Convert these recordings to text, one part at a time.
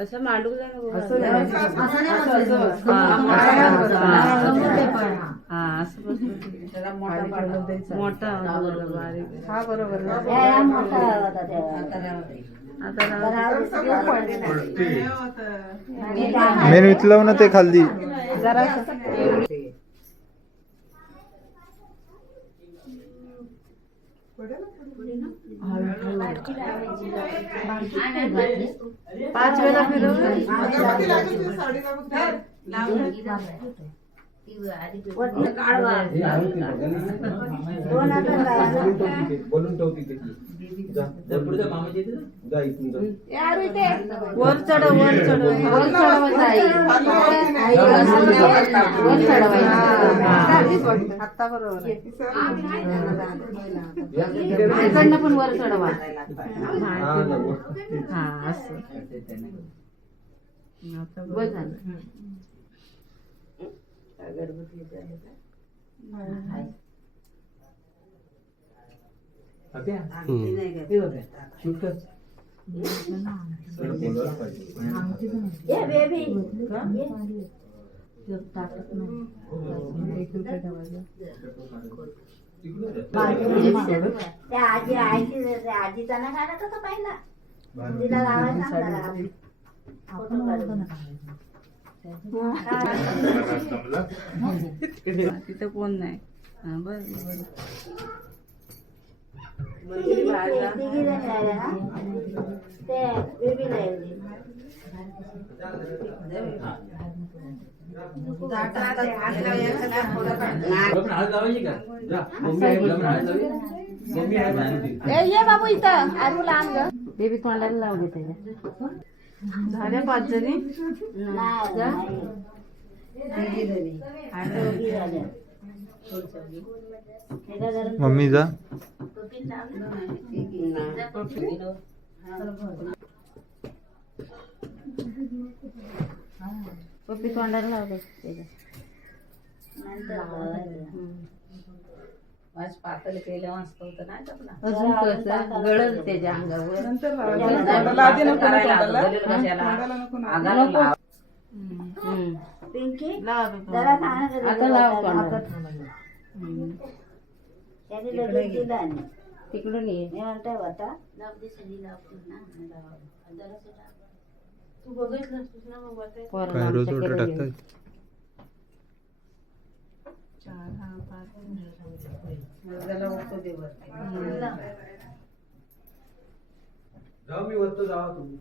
असं मांडू मोठा बारीक हा बरोबर मेन वितलव ना ते खाल्ली जरा पाच वेळा फिरवलं वर चढ वर चढ वर आता बरोबर इकडनं पण वर चढवा हा असं बस झालं आजीचा ना खायला कसं पाहिला तिला लावायला तिथं कोण नाही बरं ये बाबू इथं आरू लहान ग बेबी तोंडाला लावले त्याच्या झाल्या 5 जणी मम्मी जा पप्पी तोंडाला लावले पातळ केलं मस्त होतं ना अजून कसं गळल त्याच्या अंगावर पिंकी लाव जरा सांग आता लाव तोंडाला त्याने लगेच दिला तिकडून ये मी म्हणतोय होता तू बघितलं ना मग काय रोज ऑर्डर टाकतात 4 हा 5 जाऊ मी वरतो जावा तुम्ही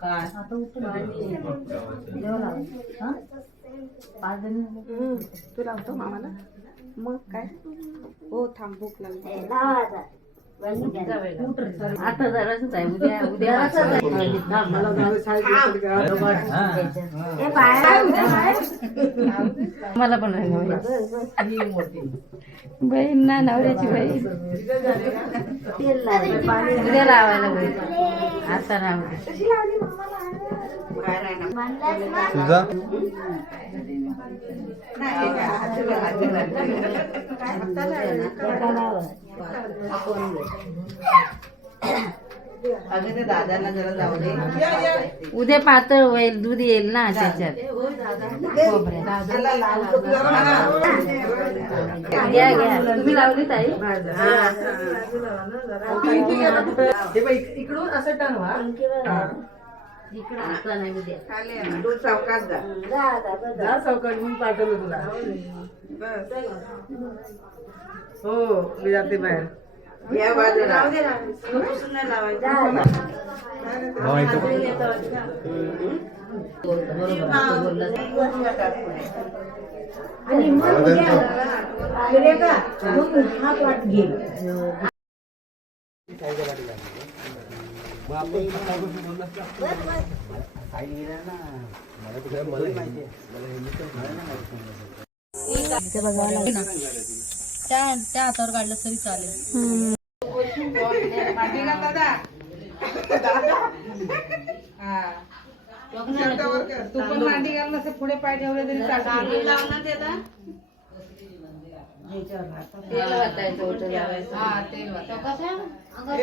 काय तू लावतो मामाला मग काय हो थांब भूक लागली आता जराच आहे उद्या उद्या मला पण बहीण ना नवऱ्याची बहीण उद्या लावायला बहीण आता राहू तुझा उद्या पातळ होईल दूध येईल ना त्याच्यात घ्या घ्या तुम्ही लावली ताई इकडून असं टर्न इकडे आता नाही उद्या तू चौकात जा चौकात मी पाठवलं तुला हो मी जाते बाहेर या बाजूला आणि मग हात वाट घे त्या हातावर काढलं तरी चालेल तू पण मांडी घाल पुढे पाय ठेवले तरी तेल वाटायचं होतं लावायचं. हा तेल तो वाटायचं. कसं अंगात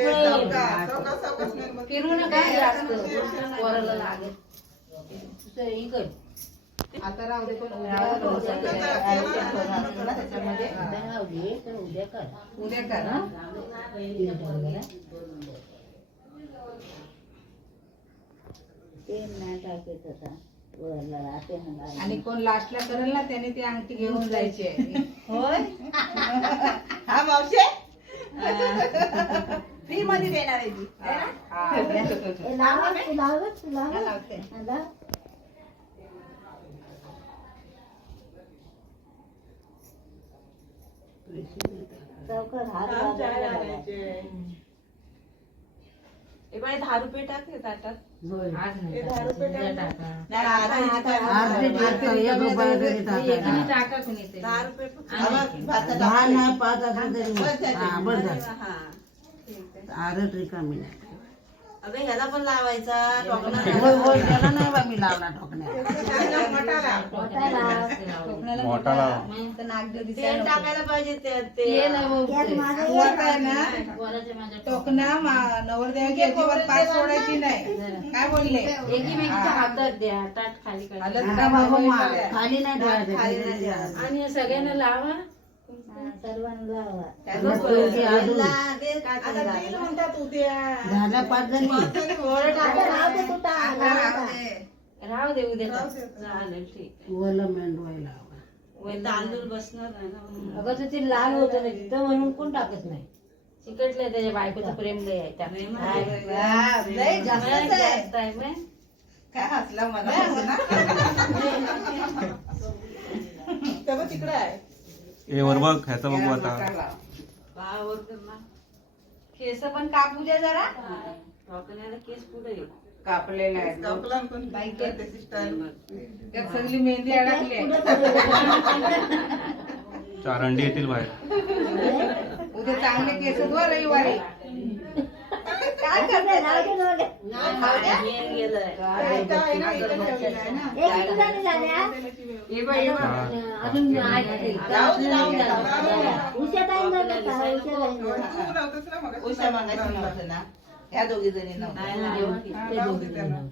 पडेल. फिरू नका जास्त पोराला लागेल. दुसरं इकड. आता राहू दे पण उद्या त्याच्यामध्ये उद्या कर. उद्या कर हा. तेल नाही टाकायचं आता. वरला राहते ना. आणि कोण लास्टला करेल ना त्याने ती अंगठी घेऊन जायची आहे. होय हा मावशे फ्री मध्ये देणार आहे ती हा. ए, लावच, लावच, लावच. हा, लावते. हा, लाव. चौकात हात लावायला लावायचा. बाई 10 रुपये टाक हे ताटात. आज नाही. 10 रुपये टाक. टाका. नाही, अर्धे टाका. अर्धे टाका. एकीने टाका कुणी तरी. 10 रुपये आणि भातात दहा टाकले. नाही 5 असेल तरी बस झाले. हा बस झालं. हा. आरत रिकामी नाही. अगं ह्याला पण लावायचा टोकना होय होय त्याला नाही बा मी लावला ठोकण्या. मोठा लाव. कोकणाला मोठा लाव. तर नागदेव तेल दिसायला नको. टाकायला पाहिजे तेल तेल हवं त्यात होते. माझं आता आहे ना वराच्या माझ्या टोकना नवरदेवाची अजिबात पाय सोडायची नाही. काय बोलले? एकीमेकीच्या हातात द्या. ताट खाली करा. आलं आता का बाबा बाबा? खाली नाही ठेवायचं. खाली नाही खाली ठेवायचं. आणि सगळ्यांना लावा. सर्वांना लावा. मग तुझी अजून आता तेल म्हणतात उद्या झाल्या 5 जणी. आता राहू दे तू ता- आता लावा राहू ता. दे. राहू दे उद्या ता. चालेल ठीक. वलं मेंढवायला लावा. तांदूळ बसणार नाही ना. अगं तर ते लाल होतं ना तिथं म्हणून कोण टाकत नाही. चिकटलंय त्याच्या बायकोचं प्रेम लय आहे त्या. हा, लय जास्तच आहे. जास्त आहे बाय. काय हसला मला तेव्हा तिकडे आहे ए वर बघ ह्याचा बघू आता. गावावर करणार केस पण कापू द्या जरा. टोकण्याला केस पुढे येऊ कापलेला आहे. बाई त्यात सगळी मेहंदी अडकली आहे. चारंडी येतील बाहेर. उद्या चांगले केस धुवा रविवारी. काय करते? राहू दे, राहू दे. गेलंय एक ठिकाणी झाल्या. ये बाई, ये बाई. अजून आहे. लावू दे, लावू दे. उशा ताईं झाल्या का? उशा ताईं झाल्या. उषा मागायची नव्हतं ना ह्या दोघी जणी नव्हतं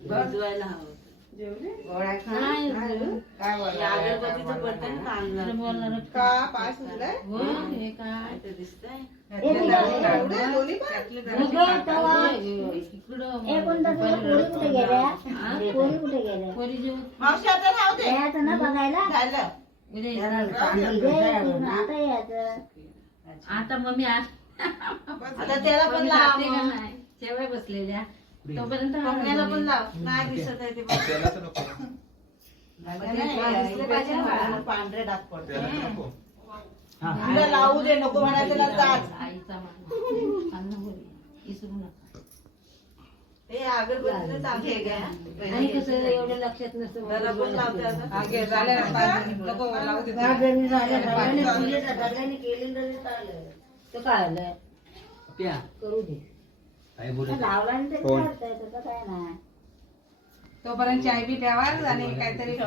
भिजवायला हवं गोळ्या खा. नाही, काय बोलला? अगरबत्तीचं बटन काढलं का पाय सुजलाय? हे काय? ते दिसतंय उभं तवा. ए, कोणतं तुला पोरी कुठे गेल्या? पोरी कुठे गेल्या? मावशी आता राहू दे यायचं ना बघायला? झालं यायचं ना, आता यायचं. आता मम्मी आता त्याला पण लाव मग. जेव्हा बसलेल्या तोपर्यंत कोकण्याला पण लाव नाही दिसत आहे ते बघ. दिसले पाहिजे ना, पांढरे डाग पडतात तुला लावू दे नको म्हणायचं ना ताज आईचा मान अन्न होईल इसरू नका. हे अगरबत्तीचं चांगली आहे का आणि कसं एवढं लक्षात नसतं. त्याला पण लावते आता हा, घे, झाले ना पाच जणी. नको लावू दे. सगळ्यांनी केली तरी चालेल. तो काय आलंय? करू दे. लावला आणि ते कोण? करताय, तसं काय नाही. तोपर्यंत चाय बी द्यावा आणि काहीतरी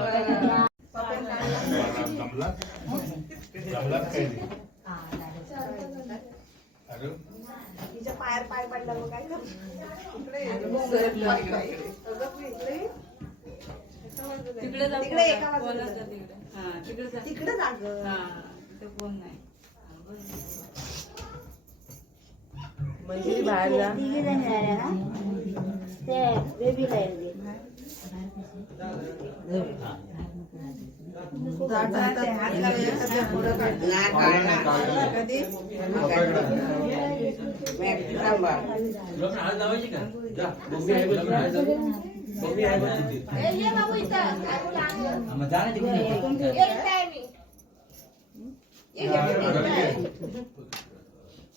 तिच्या पायावर पाय पडला मग काय करू तिकडे जाऊ तिकडे एका बाजूला तिकडे जाग कोण नाही मंजिरी बाहेर जा तिघी जणी राहिल्या ना? ते बेबीला आहे.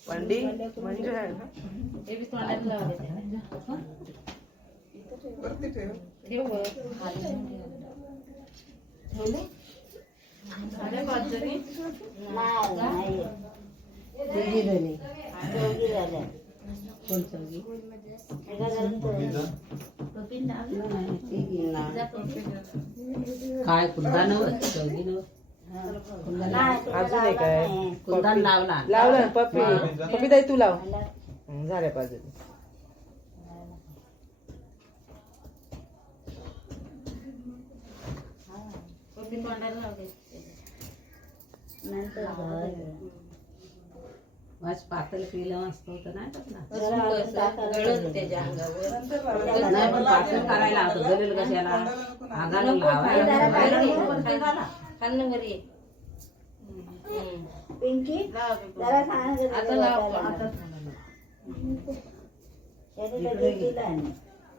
मंडी मंडी आहे ना हे बी तोंडात लावले झाले 5 जणी नाही. तिघी जणी. दोघी झाल्या. कोण चौघी? एका घरात पप्पी लावली नाही, तिघी ना. जा पप्पी. काय कुठला नव्हतं चौघी नव्हतं. अजून एक आहे कुंदन लावला लावलं ना पप्पी पप्पी ताई तू लाव झाल्या पाहिजे वाच पातळ केलं असतं तर नाही टाकला गळत त्याच्या अंगावर नाही पण पातळ करायला होतं गलेल कशाला अंगाला लावायला खाल्लं घरी ये. पिंकी जरा सांग आता लाव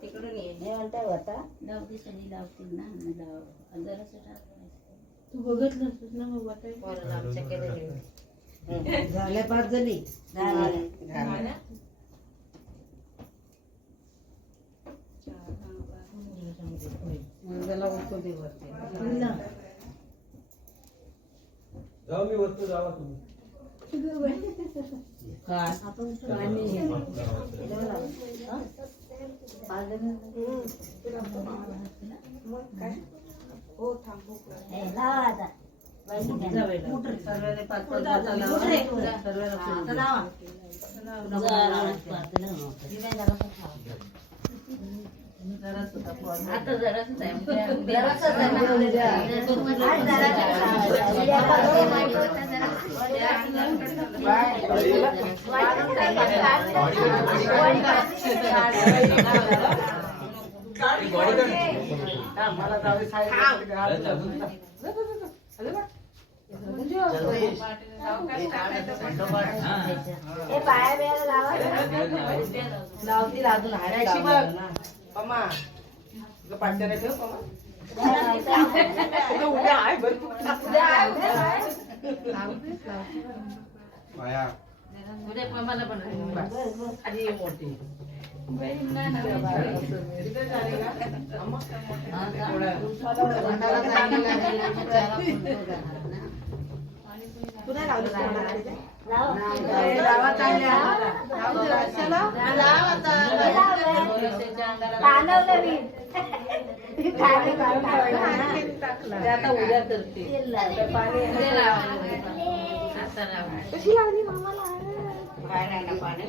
तिकडून ये हे म्हणताय होता लाव दिसणी लावतील ना मग लाव जरासं टाकायचं. तू बघितलं ना मग वाटाय आमच्या केलं झाल्या 5 जणी मुलगाला उठतो दे वरती काय मग काय हो थांब भूक लागली. हे लावा आता सर्वांनी 5 सर्वांना आता जरासं हे पाया बिया लावा लावतील अजून हायची बघ पम्मा तुझं पाठ्याला ठेव पम्मा उद्या आहे भरपूर पाया उद्या मला पण आणि हे मोठी तुला लावलं कानवलं मी आता उद्या करते उद्या लावायला आता लावा कशी लावली मामाला काय नाही ना पाणी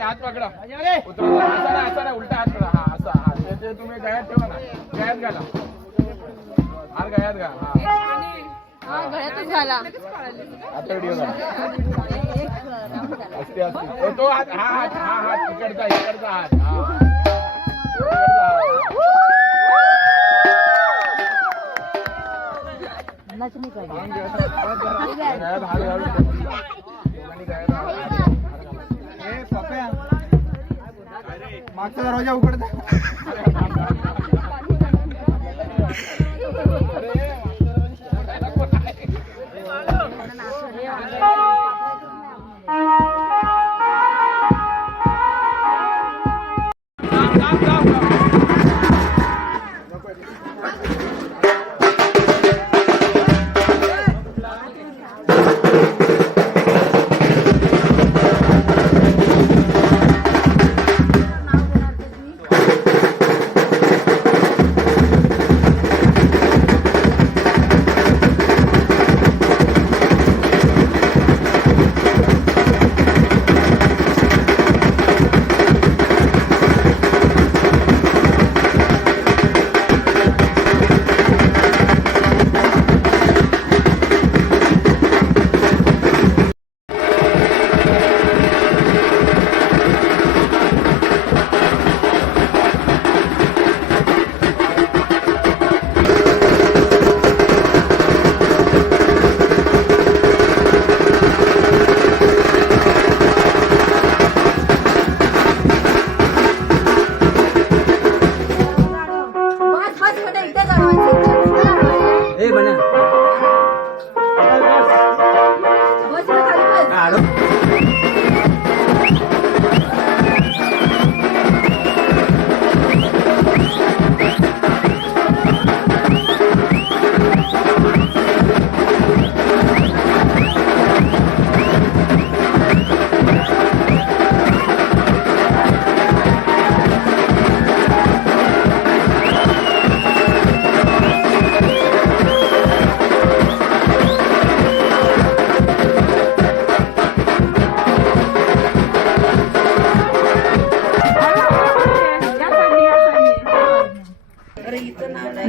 हात पकडा उतरा उलटा हात पकडा हा असा हा ते तुम्ही गळ्यात ठेवा ना गळ्यात घाला हार गळ्यात घाला गळ्यातच झाला आता व्हिडिओ असते असते तो हात हा हात हा हात इकडचा हात हा मागचा दरवाजा उघडता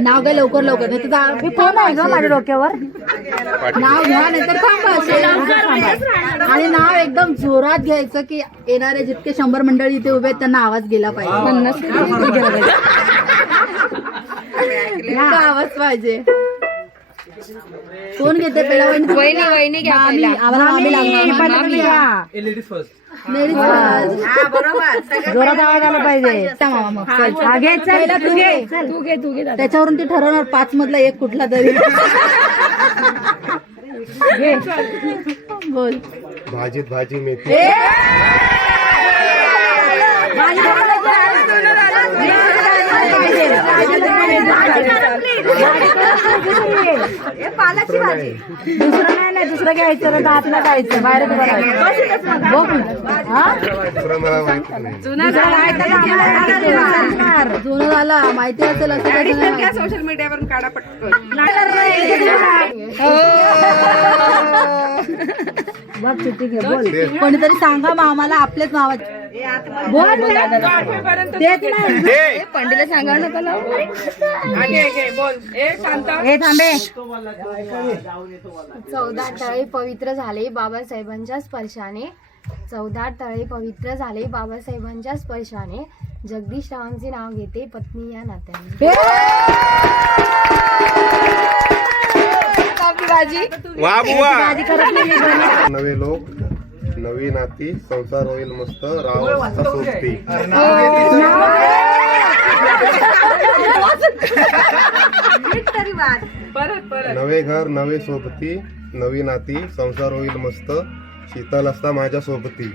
नाव काय लवकर लवकर नाही तर मी फोन आहे ग माझ्या डोक्यावर नाव घ्या नाही तर थांबा आणि नाव एकदम जोरात घ्यायचं की येणारे जितके 100 मंडळी इथे उभे आहेत त्यांना आवाज गेला पाहिजे आवाज पाहिजे. कोण घेते पहिला वहिनी घ्या लेडीज फर्स्ट. जोरात आवाज आला पाहिजे. तू घे त्याच्यावरून ती ठरवणार 5 मधला एक कुठला तरी घे बोल. भाजीत भाजी मेथी. पालाची भाजी दुसरं नाही दुसरं घ्यायचं आतला जायचं बाहेर जुनं झाला माहिती असेल असं सोशल मीडियावरून काढा पटकन. बघ चिठ्ठी घे बोल. कोणीतरी सांगा मामाला आपल्याच नावाचे बोल देत नाही पंडीला सांगा नका ना. हे थांबे. 14 तळे पवित्र झाले बाबासाहेबांच्या स्पर्शाने. 14 तळे पवित्र झाले बाबासाहेबांच्या स्पर्शाने. जगदीश रावांचे नाव घेते पत्नी या नात्याने. नवे लोक नवी नाती संसार होईल मस्त राव सोबती. नवे घर नवे सोबती नवी नाती संसार होईल मस्त शीतल असता माझ्या सोबती.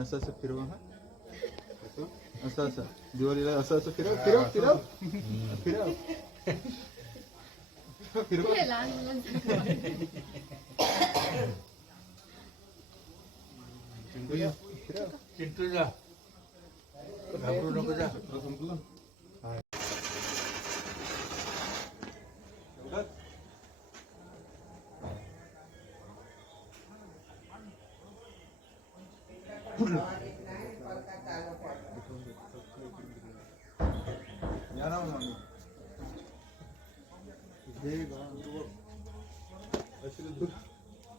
असं असं फिरवा. असं असं दिवाळीला असं असं फिरव फिरव फिरव फिरव फिरव. चिंटू जा घाबरू नको जा.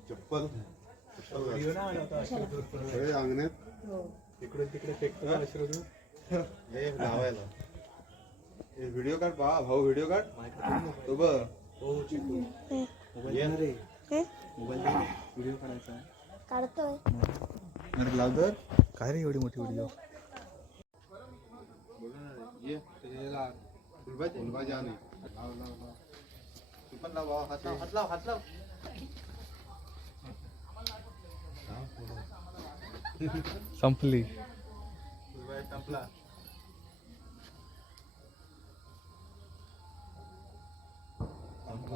चप्पल अंगण्यात इकडे तिकडे फेकतो लावायला. व्हिडिओ काढ बा भाऊ व्हिडिओ काढ तो बघ मोबाईल व्हिडिओ काढायचा काढतोय. अरे लाव तर काय रे एवढी मोठी व्हिडिओ. फुलभाजी आली लाव लाव लाव तू पण लाव भावा हात लाव हात लाव हात लाव संपली फुलभाजी संपला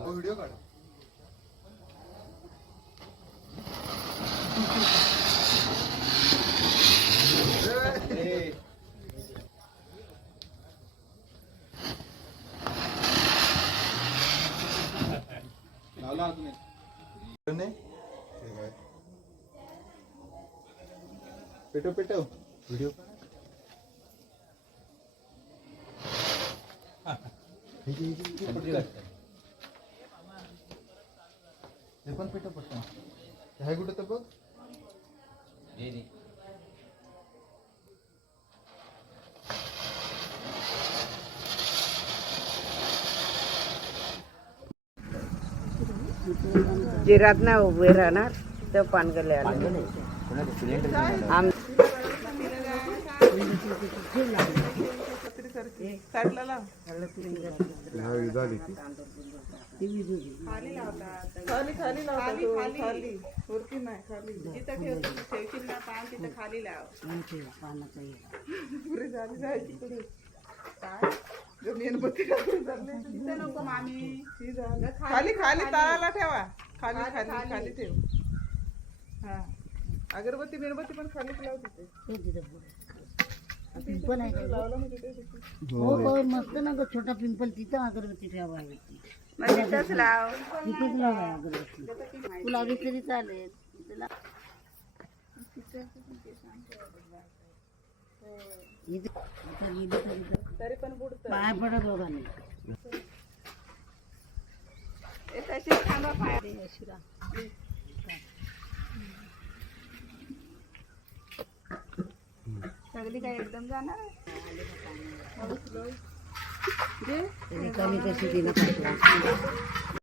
व्हिडिओ काढ लावला तुम्ही पेटो पेटो व्हिडिओ हे पण पेटो पटकन हे कुठं तर बघ जिरात ना उभे राहणार तर पानगले आले झाली खाली खाली लावतात खाली वरती नाही खाली जिथं ठेवशील ना पान तिथं खाली लाव पुरे झाली जायची पुढे काय जर मेणबत्ती टाकून धरले तर तिथे नको मामी ही झालं. खाली खाली तळाला ठेवा खाली खाली खाली ठेव हा अगरबत्ती मेणबत्ती पण खालीच लाव तिथे पिंपल आहे लावलं म्हणजे ते हो मस्त ना ग छोटा पिंपल तिथं अगरबत्ती ठेवावी तिथंच लाव तिथेच लावाय अगरबत्ती तू लावली तरी चालेल तिथे लाव. आता गेली तरी पण बुडतं पाय पडत दोघांनी तशीच थांबा पाय सगळी काय एकदम जाणार कमी कशी दिलं